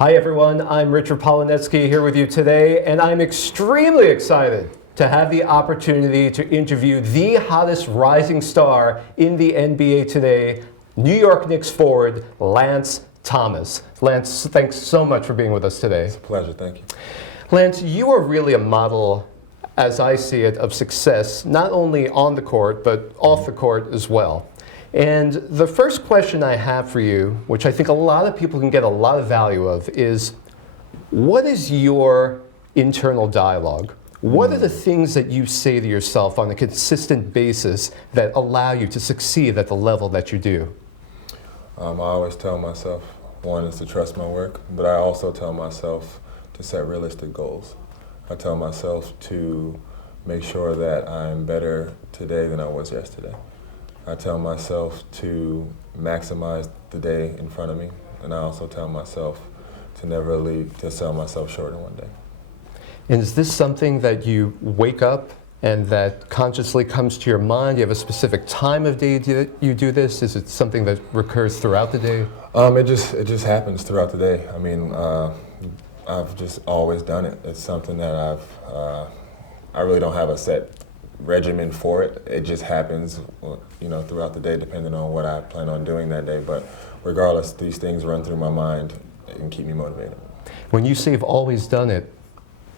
Hi everyone, I'm Richard Polonetsky here with you today, and I'm extremely excited to have the opportunity to interview the hottest rising star in the NBA today, New York Knicks forward, Lance Thomas. Lance, thanks so much for being with us today. It's a pleasure, thank you. Lance, you are really a model, as I see it, of success, not only on the court, but off the court as well. And the first question I have for you, which I think a lot of people can get a lot of value of, is what is your internal dialogue? What are the things that you say to yourself on a consistent basis that allow you to succeed at the level that you do? I always tell myself, one is to trust my work, but I also tell myself to set realistic goals. I tell myself to make sure that I'm better today than I was yesterday. I tell myself to maximize the day in front of me, and I also tell myself to never leave, to sell myself short in one day. And is this something that you wake up and that consciously comes to your mind? Do you have a specific time of day that you do this? Is it something that recurs throughout the day? It just happens throughout the day. I mean, I've just always done it. It's something that I really don't have a set regimen for it. It just happens, throughout the day, depending on what I plan on doing that day. But regardless, these things run through my mind and keep me motivated. When you say you've always done it,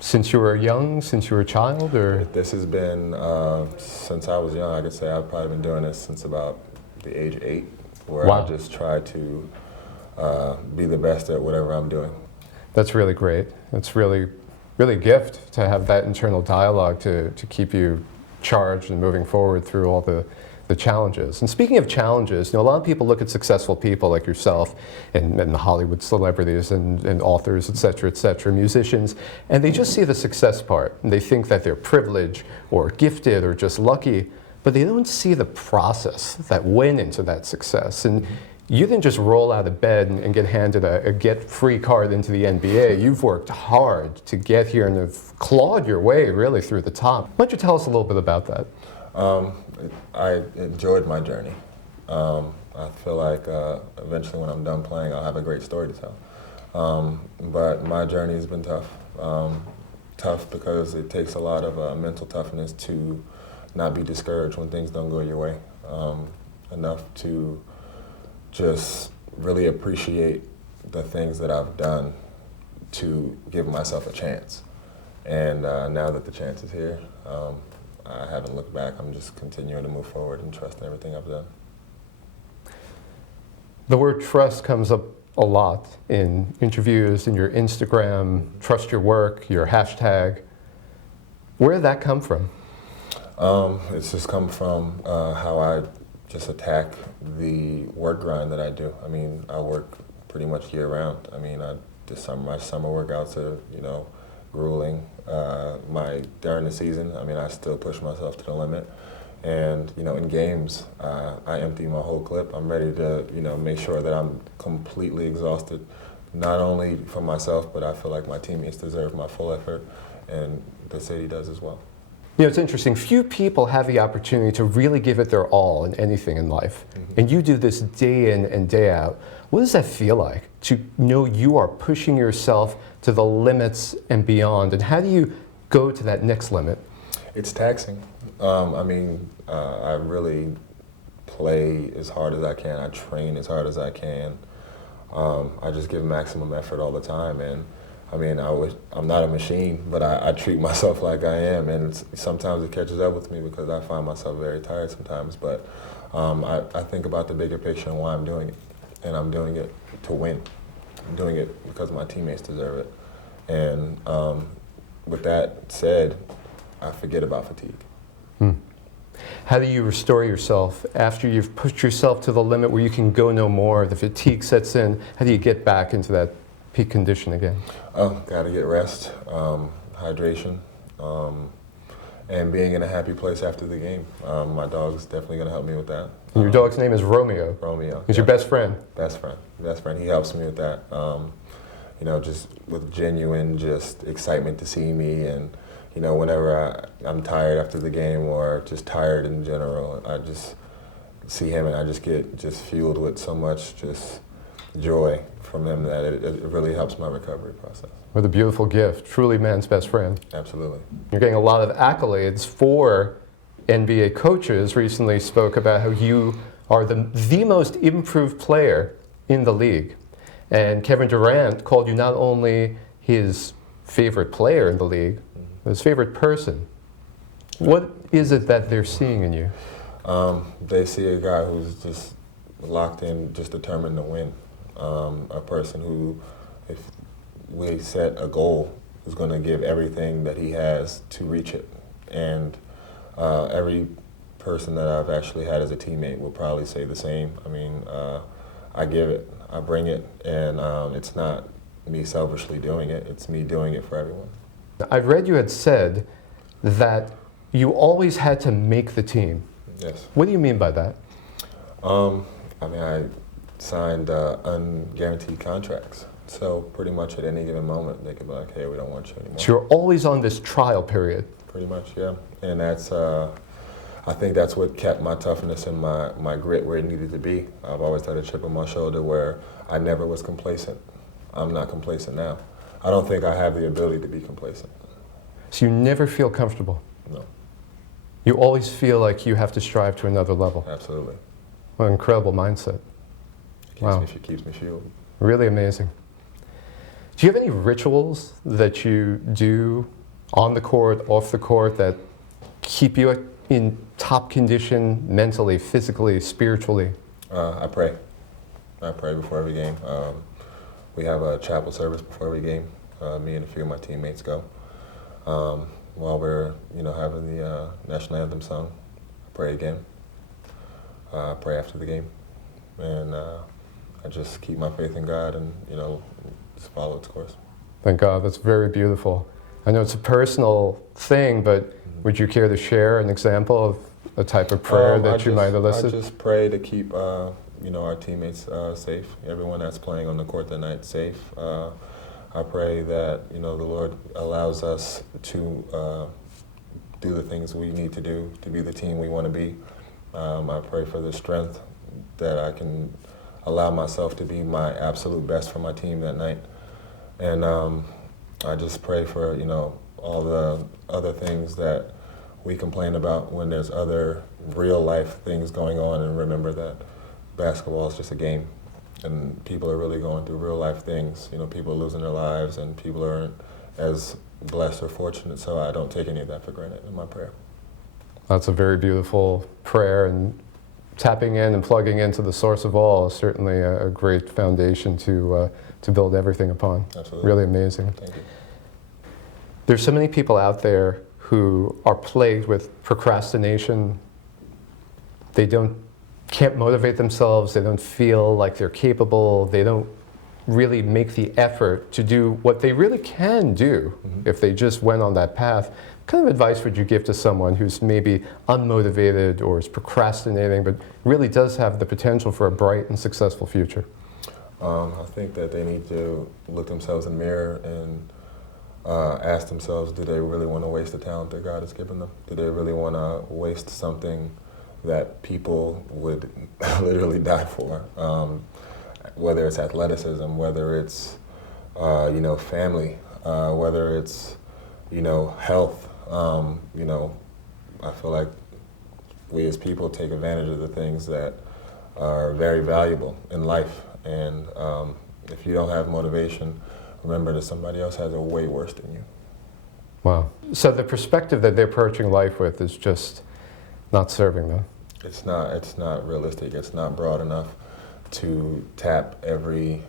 since you were young, since you were a child, or? This has been, since I was young, I could say I've probably been doing this since about the age of 8, where Wow. I just try to be the best at whatever I'm doing. That's really great. That's really a gift to have that internal dialogue to keep you charged and moving forward through all the challenges. And speaking of challenges, a lot of people look at successful people like yourself and the Hollywood celebrities and authors, et cetera, musicians, and they just see the success part. And they think that they're privileged or gifted or just lucky, but they don't see the process that went into that success. And you didn't just roll out of bed and get handed a get-free card into the NBA. You've worked hard to get here and have clawed your way really through the top. Why don't you tell us a little bit about that? I enjoyed my journey. I feel like eventually when I'm done playing, I'll have a great story to tell. But my journey has been tough. Tough because it takes a lot of mental toughness to not be discouraged when things don't go your way. Enough to just really appreciate the things that I've done to give myself a chance. And now that the chance is here, I haven't looked back. I'm just continuing to move forward and trust in everything I've done. The word trust comes up a lot in interviews, in your Instagram, trust your work, your hashtag. Where did that come from? It's just come from how I just attack the work grind that I do. I mean, I work pretty much year round. I mean, my summer workouts are, grueling. During the season, I mean, I still push myself to the limit. And, in games, I empty my whole clip. I'm ready to, make sure that I'm completely exhausted, not only for myself, but I feel like my teammates deserve my full effort, and the city does as well. It's interesting. Few people have the opportunity to really give it their all in anything in life. Mm-hmm. And you do this day in and day out. What does that feel like to know you are pushing yourself to the limits and beyond? And how do you go to that next limit? It's taxing. I really play as hard as I can. I train as hard as I can. I just give maximum effort all the time. And I'm not a machine, but I treat myself like I am, and sometimes it catches up with me because I find myself very tired sometimes, but I think about the bigger picture and why I'm doing it, and I'm doing it to win. I'm doing it because my teammates deserve it, and with that said, I forget about fatigue. How do you restore yourself after you've pushed yourself to the limit where you can go no more, the fatigue sets in? How do you get back into that peak condition again? Gotta get rest, hydration, and being in a happy place after the game. My dog's definitely gonna help me with that. And your dog's name is Romeo. Romeo. He's your best friend. Best friend. He helps me with that. Just with genuine excitement to see me, and whenever I'm tired after the game or just tired in general, I just see him and I just get fueled with so much joy from him that it really helps my recovery process. What a beautiful gift. Truly man's best friend. Absolutely. You're getting a lot of accolades for NBA coaches. Recently spoke about how you are the most improved player in the league. And Kevin Durant called you not only his favorite player in the league, but his favorite person. What is it that they're seeing in you? They see a guy who's just locked in, just determined to win. A person who, if we set a goal, is going to give everything that he has to reach it. And every person that I've actually had as a teammate will probably say the same. I mean, I give it, I bring it, and it's not me selfishly doing it, it's me doing it for everyone. I've read you had said that you always had to make the team. Yes. What do you mean by that? I mean, I signed unguaranteed contracts. So pretty much at any given moment, they could be like, hey, we don't want you anymore. So you're always on this trial period. Pretty much, yeah. And that's, I think that's what kept my toughness and my grit where it needed to be. I've always had a chip on my shoulder where I never was complacent. I'm not complacent now. I don't think I have the ability to be complacent. So you never feel comfortable? No. You always feel like you have to strive to another level? Absolutely. What an incredible mindset. It keeps me fueled. Really amazing. Do you have any rituals that you do on the court, off the court, that keep you in top condition mentally, physically, spiritually? I pray. I pray before every game. We have a chapel service before every game. Me and a few of my teammates go. While we're, having the national anthem sung, I pray again. I pray after the game, and I just keep my faith in God and just follow its course. Thank God, that's very beautiful. I know it's a personal thing, but would you care to share an example of a type of prayer that you might elicit? I just pray to keep our teammates safe. Everyone that's playing on the court that night safe. I pray that the Lord allows us to do the things we need to do to be the team we want to be. I pray for the strength that I can allow myself to be my absolute best for my team that night. And I just pray for, all the other things that we complain about when there's other real life things going on, and remember that basketball is just a game and people are really going through real life things. People are losing their lives and people aren't as blessed or fortunate, so I don't take any of that for granted in my prayer. That's a very beautiful prayer, and tapping in and plugging into the source of all is certainly a great foundation to build everything upon. Absolutely. Really amazing. Thank you. There's so many people out there who are plagued with procrastination. They can't motivate themselves, they don't feel like they're capable, they don't really make the effort to do what they really can do if they just went on that path. What kind of advice would you give to someone who's maybe unmotivated or is procrastinating but really does have the potential for a bright and successful future? I think that they need to look themselves in the mirror and ask themselves, do they really want to waste the talent that God has given them? Do they really want to waste something that people would literally die for? Whether it's athleticism, whether it's family, whether it's health. I feel like we as people take advantage of the things that are very valuable in life, and if you don't have motivation, remember that somebody else has it way worse than you. Wow. So the perspective that they're approaching life with is just not serving them. It's not realistic. It's not broad enough to tap every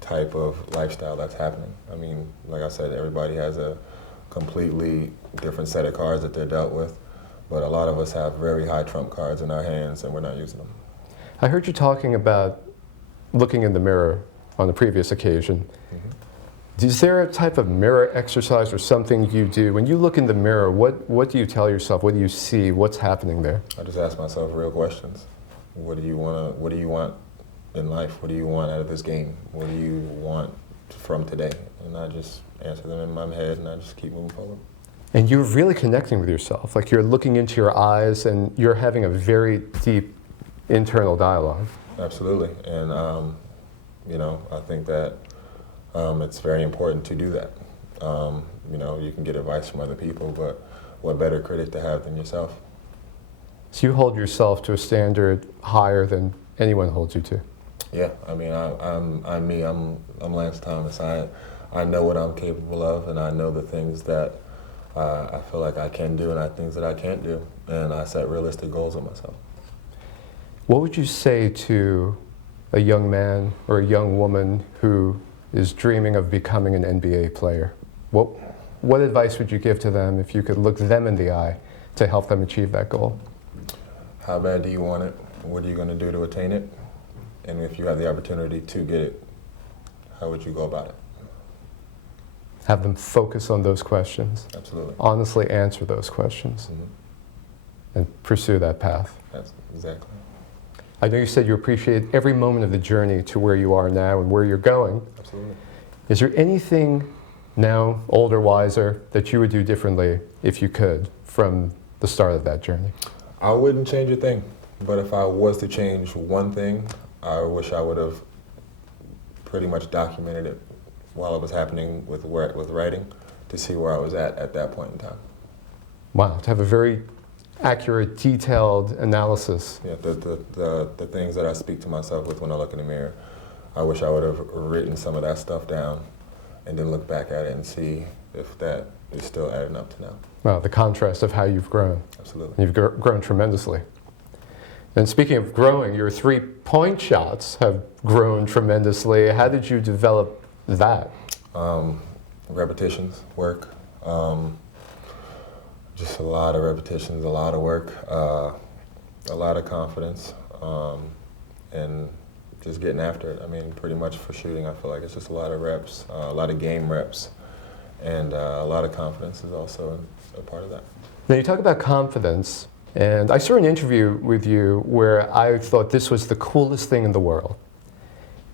type of lifestyle that's happening. I mean, like I said, everybody has a completely different set of cards that they're dealt with, but a lot of us have very high trump cards in our hands and we're not using them. I heard you talking about looking in the mirror on a previous occasion. Is there a type of mirror exercise or something you do? When you look in the mirror, what do you tell yourself? What do you see? What's happening there? I just ask myself real questions. What do you want in life? What do you want out of this game? What do you want from today? And I just answer them in my head and I just keep moving forward. And you're really connecting with yourself. Like you're looking into your eyes and you're having a very deep internal dialogue. Absolutely. And I think that it's very important to do that. You can get advice from other people, but what better critic to have than yourself? So you hold yourself to a standard higher than anyone holds you to. Yeah, I mean, I'm me. I'm Lance Thomas. I know what I'm capable of, and I know the things that I feel like I can do, and things that I can't do, and I set realistic goals on myself. What would you say to a young man or a young woman who is dreaming of becoming an NBA player? What advice would you give to them if you could look them in the eye to help them achieve that goal? How bad do you want it? What are you going to do to attain it? And if you have the opportunity to get it, how would you go about it? Have them focus on those questions. Absolutely. Honestly answer those questions. Mm-hmm. And pursue that path. That's exactly. I know you said you appreciate every moment of the journey to where you are now and where you're going. Absolutely. Is there anything now, older, wiser, that you would do differently if you could from the start of that journey? I wouldn't change a thing, but if I was to change one thing, I wish I would have pretty much documented it while it was happening with writing to see where I was at that point in time. Wow, to have a very accurate, detailed analysis. Yeah, the things that I speak to myself with when I look in the mirror, I wish I would have written some of that stuff down and then look back at it and see if that is still adding up to now. Wow, the contrast of how you've grown. Absolutely. You've grown tremendously. And speaking of growing, your three-point shots have grown tremendously. How did you develop that? Repetitions, work. Just a lot of repetitions, a lot of work, a lot of confidence, and just getting after it. I mean, pretty much for shooting, I feel like it's just a lot of reps, a lot of game reps, and a lot of confidence is also a part of that. Now you talk about confidence, and I saw an interview with you where I thought this was the coolest thing in the world.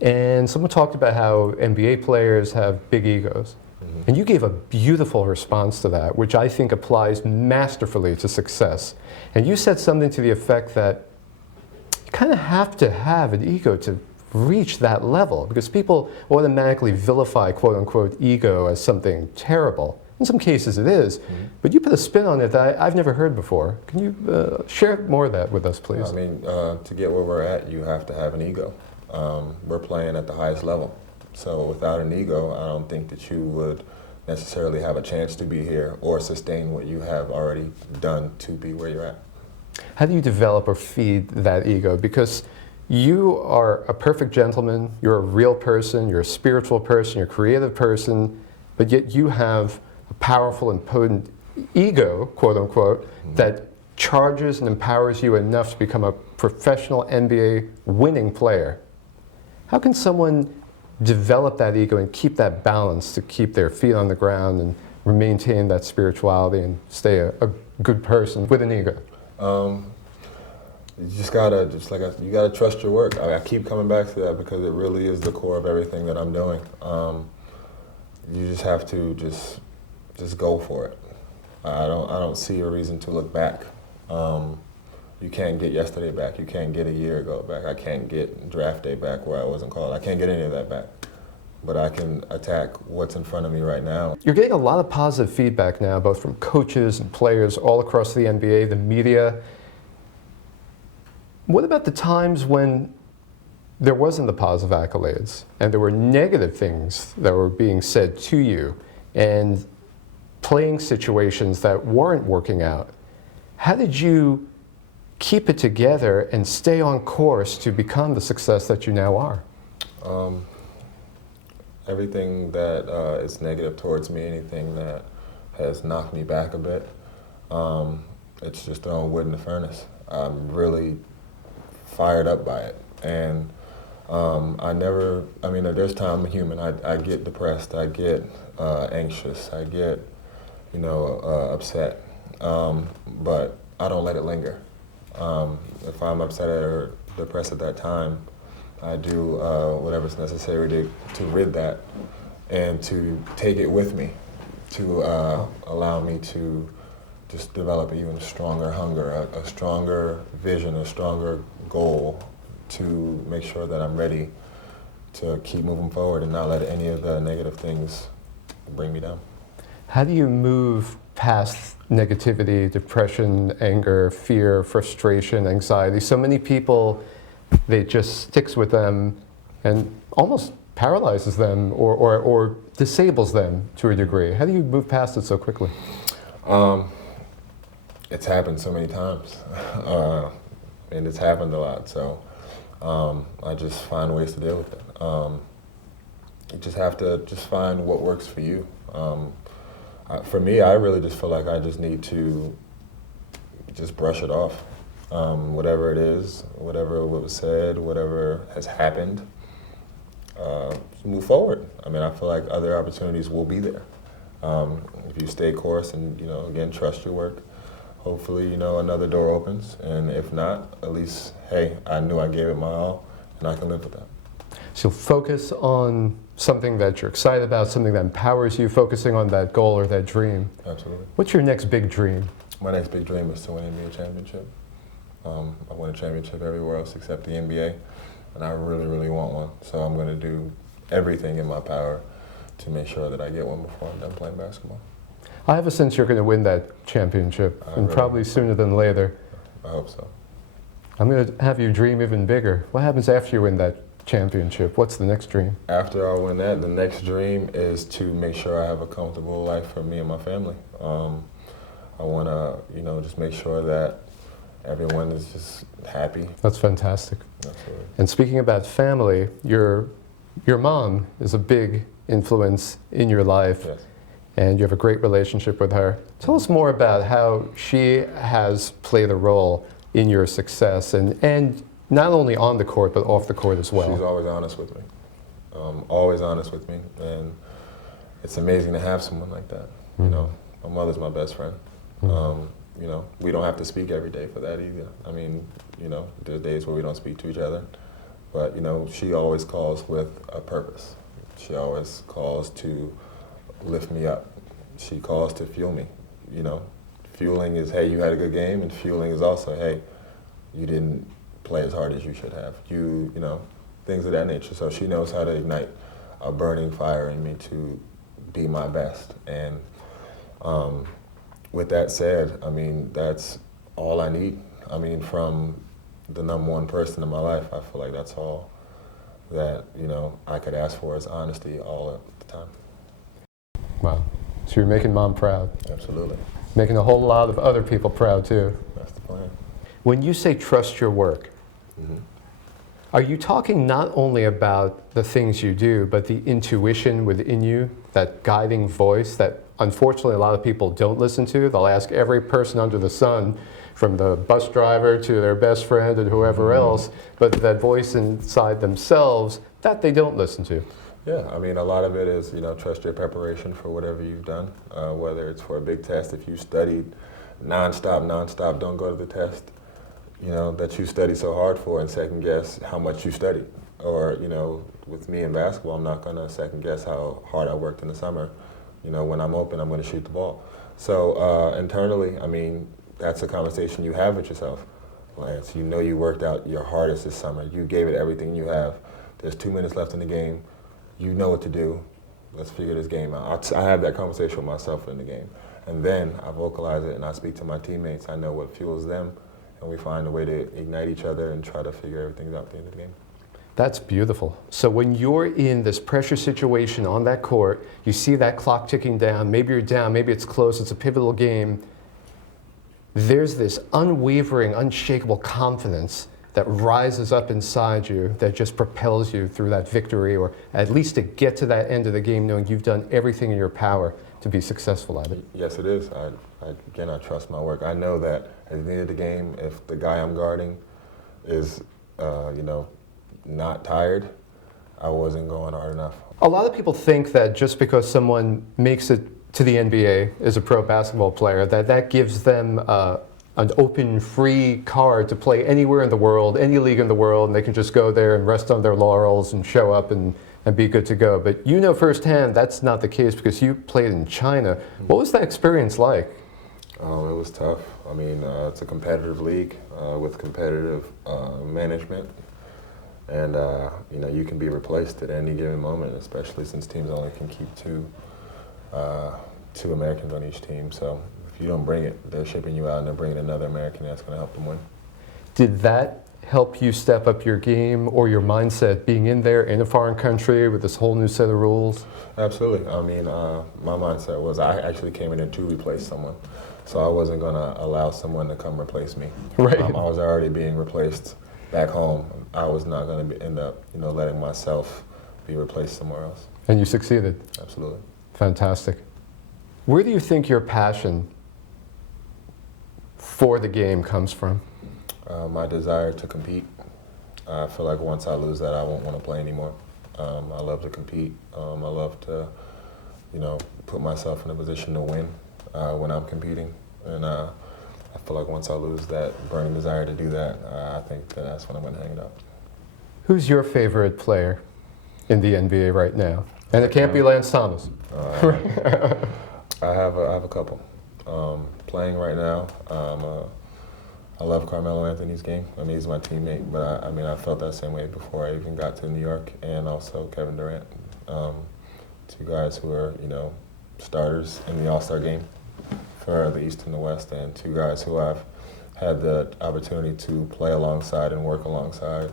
And someone talked about how NBA players have big egos. Mm-hmm. And you gave a beautiful response to that, which I think applies masterfully to success. And you said something to the effect that you kind of have to have an ego to reach that level, because people automatically vilify quote-unquote ego as something terrible. In some cases it is, but you put a spin on it that I've never heard before. Can you share more of that with us, please? I mean, to get where we're at, you have to have an ego. We're playing at the highest level. So without an ego, I don't think that you would necessarily have a chance to be here or sustain what you have already done to be where you're at. How do you develop or feed that ego? Because you are a perfect gentleman, you're a real person, you're a spiritual person, you're a creative person, but yet you have a powerful and potent ego, quote unquote, that charges and empowers you enough to become a professional NBA winning player. How can someone develop that ego and keep that balance to keep their feet on the ground and maintain that spirituality and stay a good person with an ego? You just gotta, you gotta trust your work. I keep coming back to that because it really is the core of everything that I'm doing. You just have to just go for it. I don't see a reason to look back. You can't get yesterday back. You can't get a year ago back. I can't get draft day back where I wasn't called. I can't get any of that back. But I can attack what's in front of me right now. You're getting a lot of positive feedback now, both from coaches and players all across the NBA, the media. What about the times when there wasn't the positive accolades and there were negative things that were being said to you and playing situations that weren't working out? How did you keep it together and stay on course to become the success that you now are? Everything that is negative towards me, anything that has knocked me back a bit, it's just throwing wood in the furnace. I'm really fired up by it. And there's time I'm human. I get depressed, I get anxious, I get, upset, but I don't let it linger. If I'm upset or depressed at that time, I do whatever's necessary to rid that and to take it with me, to allow me to just develop an even stronger hunger, a stronger vision, a stronger goal to make sure that I'm ready to keep moving forward and not let any of the negative things bring me down. How do you move past negativity, depression, anger, fear, frustration, anxiety? So many people, it just sticks with them and almost paralyzes them or disables them to a degree. How do you move past it so quickly? It's happened so many times, and it's happened a lot. So I just find ways to deal with it. You just have to just find what works for you. For me, I really just feel like I just need to just brush it off. Whatever it is, whatever was said, whatever has happened, move forward. I mean, I feel like other opportunities will be there. If you stay course and, again, trust your work, hopefully, another door opens. And if not, at least, hey, I knew I gave it my all, and I can live with that. So focus on something that you're excited about, something that empowers you, focusing on that goal or that dream. Absolutely. What's your next big dream? My next big dream is to win an NBA championship. I won a championship everywhere else except the NBA, and I really, really want one. So I'm going to do everything in my power to make sure that I get one before I'm done playing basketball. I have a sense you're going to win that championship, and really probably sooner than later. I hope so. I'm going to have you dream even bigger. What happens after you win that championship? What's the next dream? After I win that, the next dream is to make sure I have a comfortable life for me and my family. I want to, just make sure that everyone is just happy. That's fantastic. Absolutely. And speaking about family, your mom is a big influence in your life. Yes. And you have a great relationship with her. Tell us more about how she has played a role in your success, and not only on the court, but off the court as well. She's always honest with me. Always honest with me. And it's amazing to have someone like that. Mm-hmm. My mother's my best friend. Mm-hmm. We don't have to speak every day for that either. I mean, there's days where we don't speak to each other. But, she always calls with a purpose. She always calls to lift me up. She calls to fuel me. Fueling is, hey, you had a good game, and fueling is also, hey, you didn't play as hard as you should have. Things of that nature. So she knows how to ignite a burning fire in me to be my best. And with that said, I mean, that's all I need. I mean, from the number one person in my life, I feel like that's all that, I could ask for is honesty all the time. Wow. So you're making mom proud. Absolutely. Making a whole lot of other people proud too. That's the plan. When you say trust your work, Mm-hmm. are you talking not only about the things you do, but the intuition within you, that guiding voice that unfortunately a lot of people don't listen to? They'll ask every person under the sun, from the bus driver to their best friend and whoever else, but that voice inside themselves, that they don't listen to. Yeah, I mean, a lot of it is, trust your preparation for whatever you've done, whether it's for a big test. If you studied nonstop, don't go to the test, that you studied so hard for and second guess how much you studied. Or, with me in basketball, I'm not going to second guess how hard I worked in the summer. When I'm open, I'm going to shoot the ball. So internally, I mean, that's a conversation you have with yourself. Lance, you worked out your hardest this summer. You gave it everything you have. There's 2 minutes left in the game. You know what to do. Let's figure this game out. I have that conversation with myself in the game. And then I vocalize it and I speak to my teammates. I know what fuels them. And we find a way to ignite each other and try to figure everything out at the end of the game. That's beautiful. So when you're in this pressure situation on that court, you see that clock ticking down, maybe you're down, maybe it's close, it's a pivotal game, there's this unwavering, unshakable confidence that rises up inside you that just propels you through that victory, or at least to get to that end of the game knowing you've done everything in your power to be successful at it. Yes, it is. I trust my work. I know that at the end of the game, if the guy I'm guarding is, not tired, I wasn't going hard enough. A lot of people think that just because someone makes it to the NBA as a pro basketball player, that gives them an open, free card to play anywhere in the world, any league in the world, and they can just go there and rest on their laurels and show up and be good to go. But firsthand that's not the case because you played in China. What was that experience like? It was tough. I mean, it's a competitive league with competitive management. And you can be replaced at any given moment, especially since teams only can keep two Americans on each team. So if you don't bring it, they're shipping you out and they're bringing another American that's going to help them win. Did that help you step up your game or your mindset being in there in a foreign country with this whole new set of rules? Absolutely. I mean, my mindset was I actually came in there to replace someone. So I wasn't going to allow someone to come replace me. Right. I was already being replaced back home. I was not going to end up, letting myself be replaced somewhere else. And you succeeded. Absolutely. Fantastic. Where do you think your passion for the game comes from? My desire to compete. I feel like once I lose that, I won't want to play anymore. I love to compete. I love to, put myself in a position to win when I'm competing. And I feel like once I lose that burning desire to do that, I think that's when I'm going to hang it up. Who's your favorite player in the NBA right now? And it can't be Lance Thomas. I have a couple. Playing right now, I love Carmelo Anthony's game. I mean, he's my teammate, but I felt that same way before I even got to New York, and also Kevin Durant. Two guys who are, starters in the All-Star game for the East and the West, and two guys who I've had the opportunity to play alongside and work alongside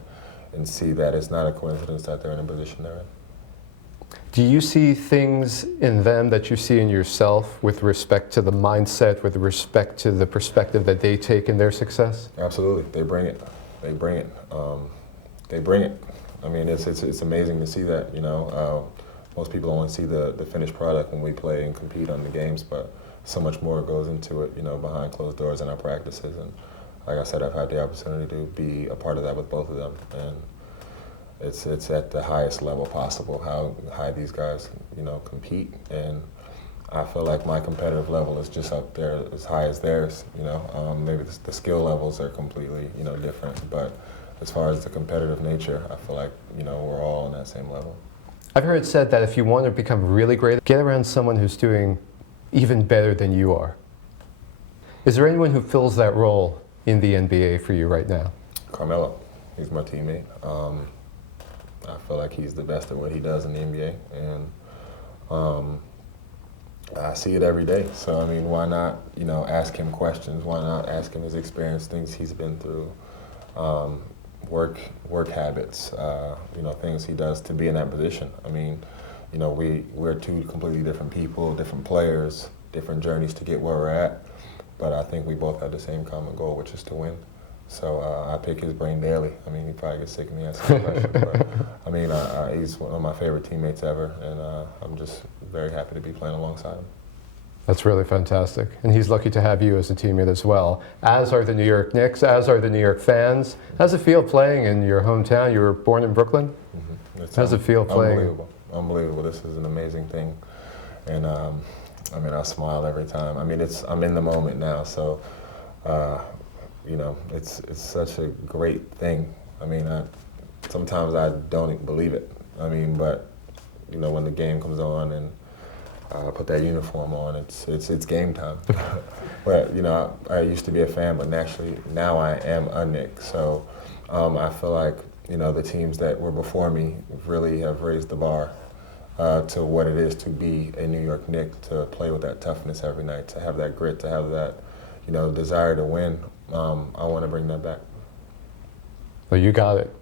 and see that it's not a coincidence that they're in a position they're in. Do you see things in them that you see in yourself with respect to the mindset, with respect to the perspective that they take in their success? Absolutely. They bring it. They bring it. They bring it. I mean, it's amazing to see that, most people only see the finished product when we play and compete on the games, but so much more goes into it, behind closed doors in our practices. And like I said, I've had the opportunity to be a part of that with both of them. And it's at the highest level possible, how high these guys, compete. And I feel like my competitive level is just up there as high as theirs, Maybe the skill levels are completely, different. But as far as the competitive nature, I feel like, we're all on that same level. I've heard it said that if you want to become really great, get around someone who's doing even better than you are. Is there anyone who fills that role in the NBA for you right now? Carmelo, he's my teammate. I feel like he's the best at what he does in the NBA, and I see it every day. So I mean, why not, ask him questions? Why not ask him his experience, things he's been through, work habits, things he does to be in that position. I mean, we're two completely different people, different players, different journeys to get where we're at. But I think we both have the same common goal, which is to win. So I pick his brain daily. I mean, he probably gets sick of me asking questions, but I mean, he's one of my favorite teammates ever, and I'm just very happy to be playing alongside him. That's really fantastic. And he's lucky to have you as a teammate as well, as are the New York Knicks, as are the New York fans. How's it feel playing in your hometown? You were born in Brooklyn? Mm-hmm. How's it feel playing? Unbelievable. Unbelievable. This is an amazing thing. And I smile every time. I mean, I'm in the moment now, so it's such a great thing. I mean, sometimes I don't even believe it. I mean, but when the game comes on and I put that uniform on, it's game time. But I used to be a fan, but now I am a Knick. So I feel like the teams that were before me really have raised the bar to what it is to be a New York Knick, to play with that toughness every night, to have that grit, to have that desire to win. I want to bring that back. Well, you got it.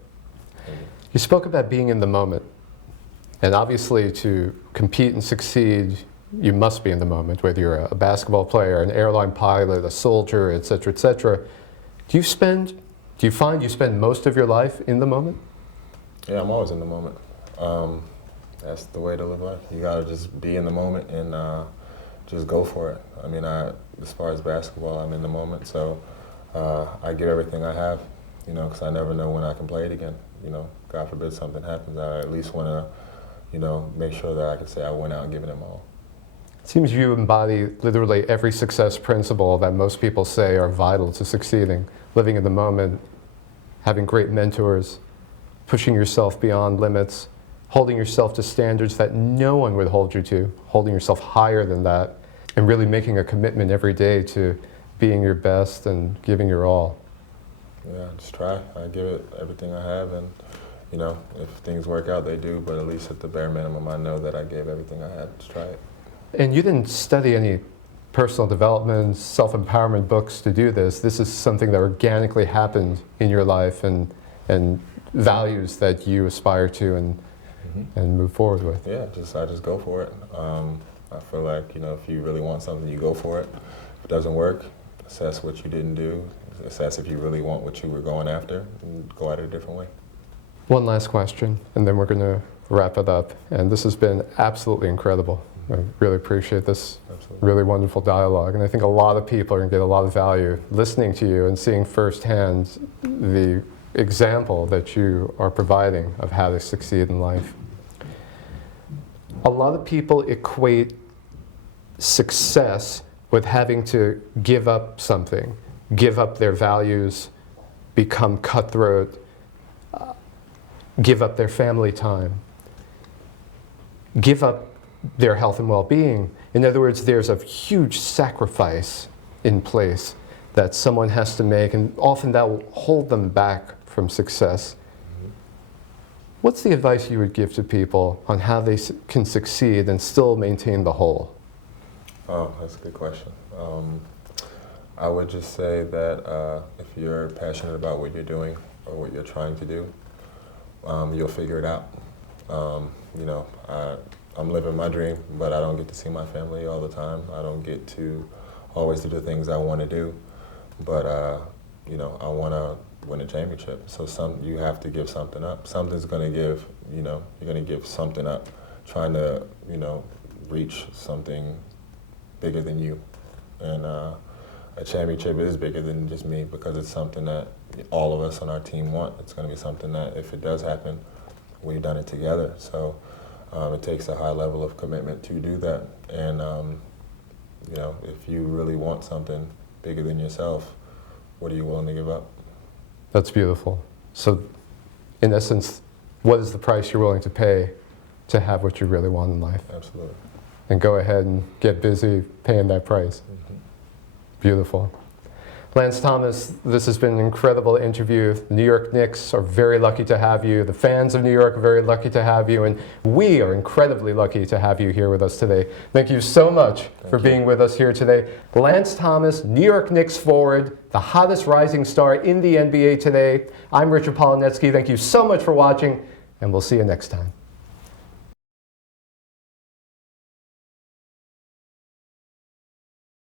You spoke about being in the moment. And obviously, to compete and succeed, you must be in the moment, whether you're a basketball player, an airline pilot, a soldier, et cetera, et cetera. Do you find you spend most of your life in the moment? Yeah, I'm always in the moment. That's the way to live life. You gotta just be in the moment and just go for it. I mean, as far as basketball, I'm in the moment, so I give everything I have, because I never know when I can play it again. God forbid something happens. I at least want to make sure that I can say I went out and given it my all. It seems you embody literally every success principle that most people say are vital to succeeding. Living in the moment, having great mentors, pushing yourself beyond limits, holding yourself to standards that no one would hold you to, holding yourself higher than that, and really making a commitment every day to being your best and giving your all. Yeah, just try. I give it everything I have, and you know, if things work out, they do. But at least at the bare minimum, I know that I gave everything I had to try it. And you didn't study any personal development, self-empowerment books to do this. This is something that organically happened in your life and values that you aspire to and move forward with. Yeah, I just go for it. I feel like, you know, if you really want something, you go for it. If it doesn't work, assess what you didn't do, assess if you really want what you were going after, and go at it a different way. One last question, and then we're going to wrap it up. And this has been absolutely incredible. I really appreciate this really wonderful dialogue. And I think a lot of people are going to get a lot of value listening to you and seeing firsthand the example that you are providing of how to succeed in life. A lot of people equate success with having to give up something, give up their values, become cutthroat, give up their family time, give up their health and well-being. In other words, there's a huge sacrifice in place that someone has to make, and often that will hold them back from success. What's the advice you would give to people on how they can succeed and still maintain the whole? Oh, that's a good question. I would just say that if you're passionate about what you're doing or what you're trying to do, you'll figure it out. You know, I'm living my dream, but I don't get to see my family all the time. I don't get to always do the things I want to do, but you know, I want to win a championship. So you have to give something up. Something's going to give. You know, you're going to give something up, trying to, you know, reach something bigger than you. And a championship is bigger than just me because it's something that all of us on our team want. It's going to be something that, if it does happen, we've done it together. So it takes a high level of commitment to do that. And you know, if you really want something bigger than yourself, what are you willing to give up? That's beautiful. So, in essence, what is the price you're willing to pay to have what you really want in life? Absolutely. And go ahead and get busy paying that price. Mm-hmm. Beautiful. Lance Thomas, this has been an incredible interview. The New York Knicks are very lucky to have you. The fans of New York are very lucky to have you. And we are incredibly lucky to have you here with us today. Thank you so much for being with us here today. Lance Thomas, New York Knicks forward, the hottest rising star in the NBA today. I'm Richard Polonetsky. Thank you so much for watching, and we'll see you next time.